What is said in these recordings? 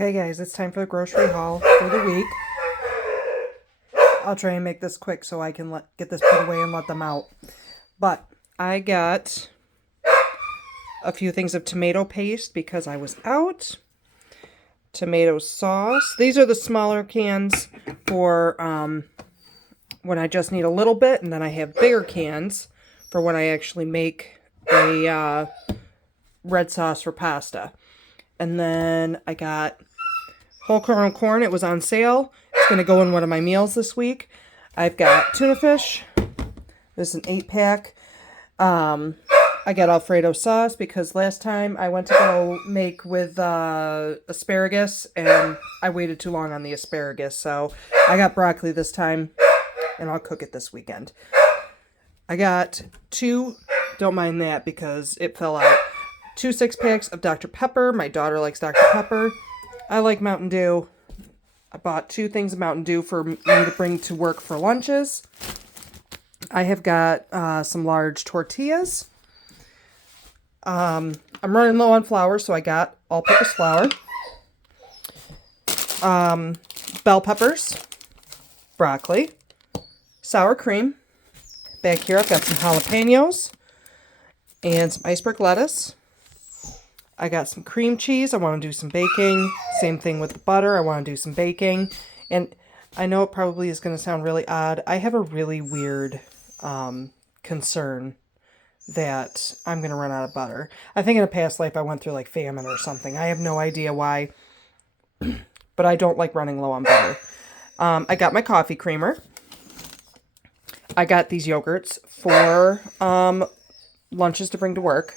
Okay, guys, it's time for the grocery haul for the week. I'll try and make this quick so I can get this put away and let them out. But I got a few things of tomato paste because I was out. Tomato sauce. These are the smaller cans for when I just need a little bit, and then I have bigger cans for when I actually make a red sauce for pasta. And then I got whole kernel corn. It was on sale. It's going to go in one of my meals this week. I've got tuna fish. This is an 8-pack. I got Alfredo sauce because last time I went to go make with asparagus and I waited too long on the asparagus. So I got broccoli this time and I'll cook it this weekend. I got don't mind that because it fell out, 2 6-packs of Dr. Pepper. My daughter likes Dr. Pepper. I like Mountain Dew. I bought 2 things of Mountain Dew for me to bring to work for lunches. I have got some large tortillas. I'm running low on flour, so I got all-purpose flour. Bell peppers, broccoli, sour cream. Back here I've got some jalapenos and some iceberg lettuce. I got some cream cheese. I want to do some baking. Same thing with the butter. I want to do some baking. And I know it probably is going to sound really odd. I have a really weird concern that I'm going to run out of butter. I think in a past life I went through like famine or something. I have no idea why, but I don't like running low on butter. I got my coffee creamer. I got these yogurts for lunches to bring to work.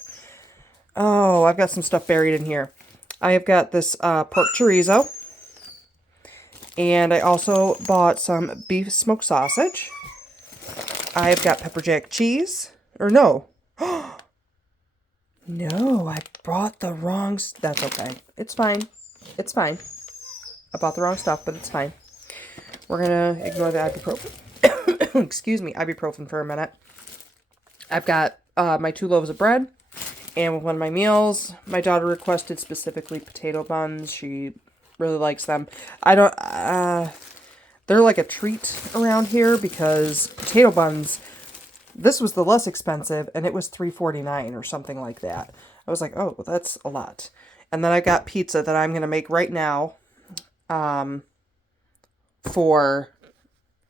Oh, I've got some stuff buried in here. I have got this pork chorizo. And I also bought some beef smoked sausage. I've got pepper jack cheese. Or no. No, I bought the wrong... That's okay. It's fine. It's fine. I bought the wrong stuff, but it's fine. We're going to ignore the ibuprofen. Excuse me, ibuprofen for a minute. I've got my 2 loaves of bread. And with one of my meals, my daughter requested specifically potato buns. She really likes them. They're like a treat around here because potato buns, this was the less expensive and it was $3.49 or something like that. I was like, oh, well, that's a lot. And then I got pizza that I'm going to make right now for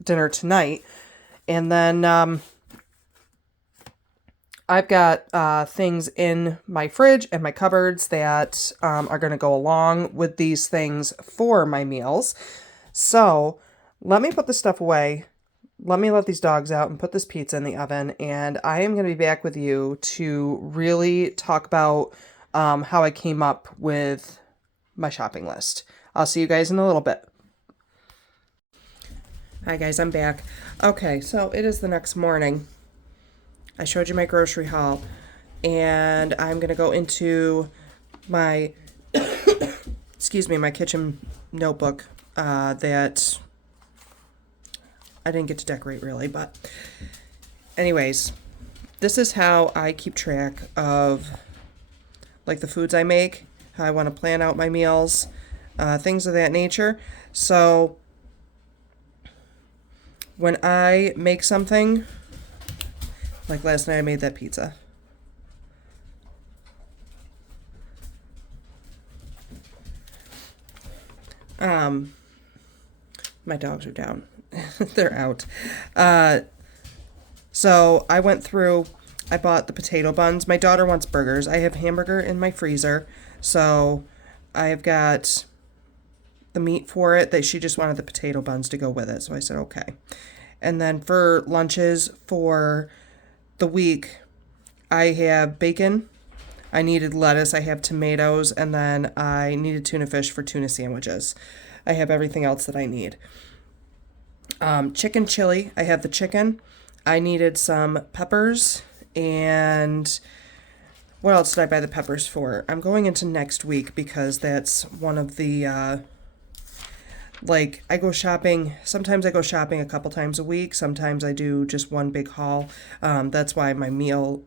dinner tonight. And then I've got things in my fridge and my cupboards that are going to go along with these things for my meals. So let me put this stuff away. Let me let these dogs out and put this pizza in the oven. And I am going to be back with you to really talk about how I came up with my shopping list. I'll see you guys in a little bit. Hi guys, I'm back. Okay, so it is the next morning. I showed you my grocery haul, and I'm going to go into my, excuse me, my kitchen notebook that I didn't get to decorate really, but anyways, this is how I keep track of like the foods I make, how I want to plan out my meals, things of that nature. So when I make something, like last night I made that pizza. My dogs are down. They're out. So I went through, I bought the potato buns. My daughter wants burgers. I have hamburger in my freezer. So I've got the meat for it that she just wanted the potato buns to go with it. So I said, okay. And then for lunches for the week, I have bacon, I needed lettuce, I have tomatoes, and then I needed tuna fish for tuna sandwiches. I have everything else that I need. Chicken chili, I have the chicken. I needed some peppers, and what else did I buy the peppers for? I'm going into next week because that's one of the I go shopping, sometimes I go shopping a couple times a week, sometimes I do just one big haul. That's why my meal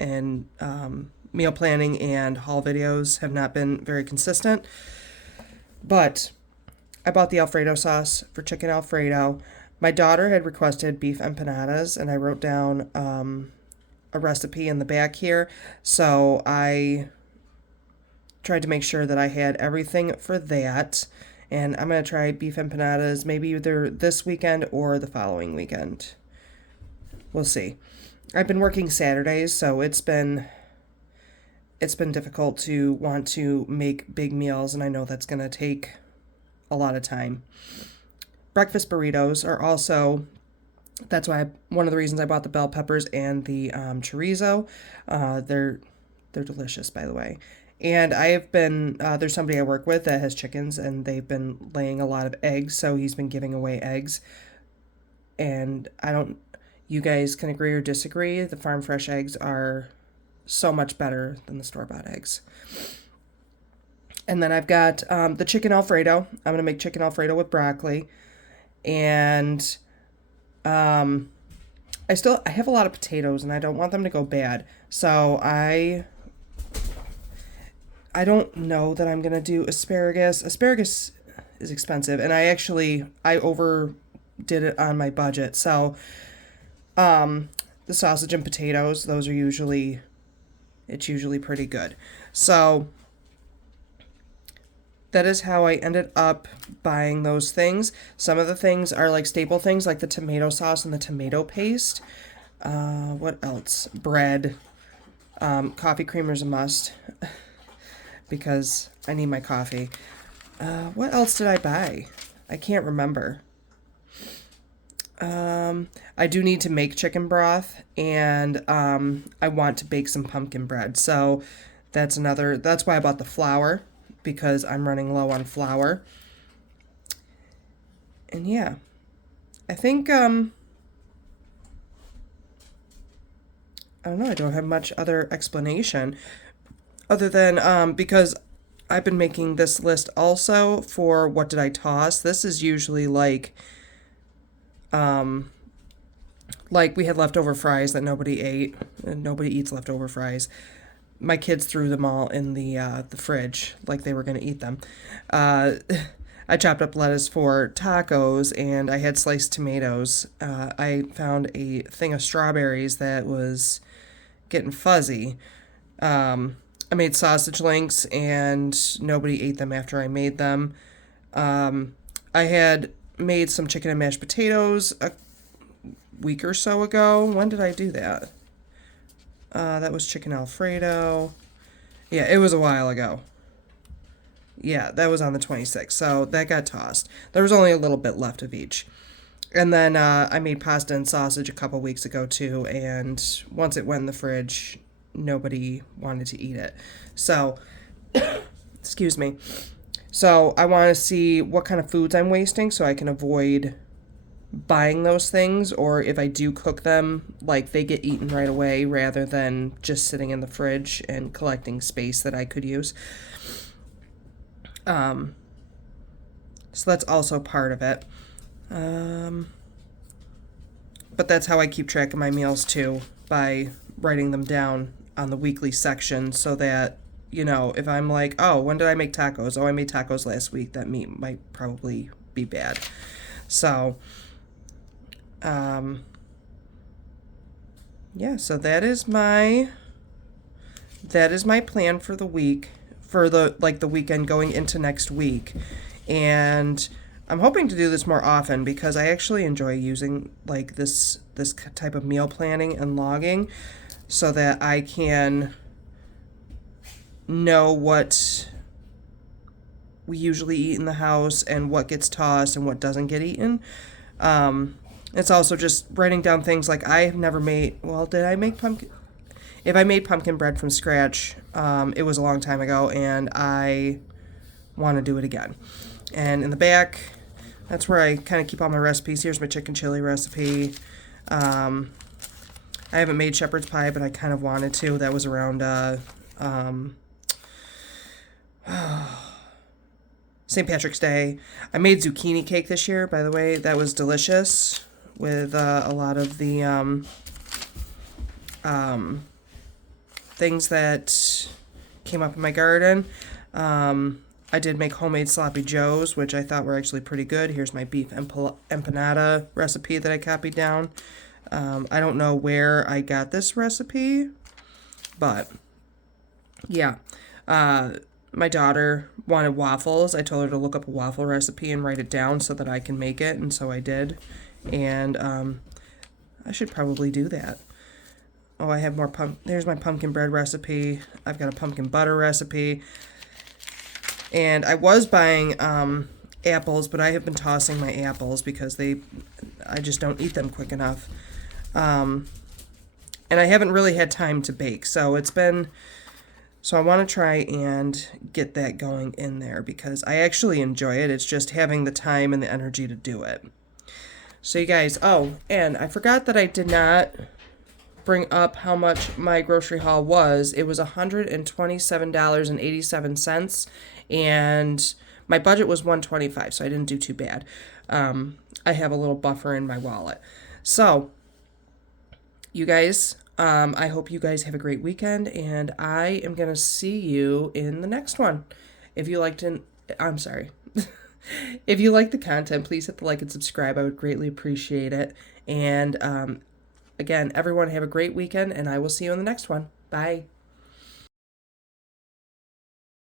and meal planning and haul videos have not been very consistent. But I bought the Alfredo sauce for chicken Alfredo. My daughter had requested beef empanadas, and I wrote down a recipe in the back here. So I tried to make sure that I had everything for that. And I'm going to try beef empanadas maybe either this weekend or the following weekend. We'll see. I've been working Saturdays, so it's been difficult to want to make big meals, and I know that's going to take a lot of time. Breakfast burritos are also, that's why one of the reasons I bought the bell peppers and the chorizo. They're delicious, by the way. And I have been, there's somebody I work with that has chickens, and they've been laying a lot of eggs, so he's been giving away eggs. And you guys can agree or disagree, the farm fresh eggs are so much better than the store-bought eggs. And then I've got the chicken Alfredo. I'm going to make chicken Alfredo with broccoli. And I have a lot of potatoes, and I don't want them to go bad. So I don't know that I'm going to do asparagus. Asparagus is expensive, and I overdid it on my budget. So the sausage and potatoes, it's usually pretty good. So that is how I ended up buying those things. Some of the things are like staple things, like the tomato sauce and the tomato paste. What else? Bread. Coffee creamer's a must because I need my coffee. What else did I buy? I can't remember. I do need to make chicken broth, and I want to bake some pumpkin bread. So that's why I bought the flour, because I'm running low on flour. And yeah, I think, I don't know, I don't have much other explanation other than, because I've been making this list also for what did I toss. This is usually like we had leftover fries that nobody ate, and nobody eats leftover fries. My kids threw them all in the fridge like they were going to eat them. I chopped up lettuce for tacos, and I had sliced tomatoes. I found a thing of strawberries that was getting fuzzy. I made sausage links, and nobody ate them after I made them. I had made some chicken and mashed potatoes a week or so ago. When did I do that? That was chicken Alfredo. Yeah, it was a while ago. Yeah, that was on the 26th, so that got tossed. There was only a little bit left of each. And then I made pasta and sausage a couple weeks ago too, and once it went in the fridge, nobody wanted to eat it. So, excuse me. So I want to see what kind of foods I'm wasting so I can avoid buying those things, or if I do cook them, like they get eaten right away rather than just sitting in the fridge and collecting space that I could use. So that's also part of it. But that's how I keep track of my meals too, by writing them down on the weekly section so that, if I'm like, oh, when did I make tacos? Oh, I made tacos last week. That meat might probably be bad. So, yeah, so that is my plan for the week, for the weekend going into next week. And I'm hoping to do this more often because I actually enjoy using like this type of meal planning and logging so that I can know what we usually eat in the house and what gets tossed and what doesn't get eaten. It's also just writing down things like I have never made, did I make pumpkin? If I made pumpkin bread from scratch, it was a long time ago, and I want to do it again. And in the back, that's where I kind of keep all my recipes. Here's my chicken chili recipe. I haven't made shepherd's pie, but I kind of wanted to. That was around St. Patrick's Day. I made zucchini cake this year, by the way. That was delicious with a lot of the things that came up in my garden. I did make homemade sloppy joes, which I thought were actually pretty good. Here's my beef empanada recipe that I copied down. I don't know where I got this recipe, but yeah. My daughter wanted waffles. I told her to look up a waffle recipe and write it down so that I can make it, and so I did. And I should probably do that. Oh, I have more there's my pumpkin bread recipe. I've got a pumpkin butter recipe. And I was buying apples, but I have been tossing my apples because I just don't eat them quick enough. And I haven't really had time to bake, so I want to try and get that going in there because I actually enjoy it. It's just having the time and the energy to do it. So you guys, oh, and I forgot that I did not bring up how much my grocery haul was. It was $127.87, and my budget was $125, so I didn't do too bad. I have a little buffer in my wallet. So, you guys, I hope you guys have a great weekend, and I am going to see you in the next one. If you liked it, I'm sorry. If you like the content, please hit the like and subscribe. I would greatly appreciate it. And again, everyone have a great weekend, and I will see you in the next one. Bye.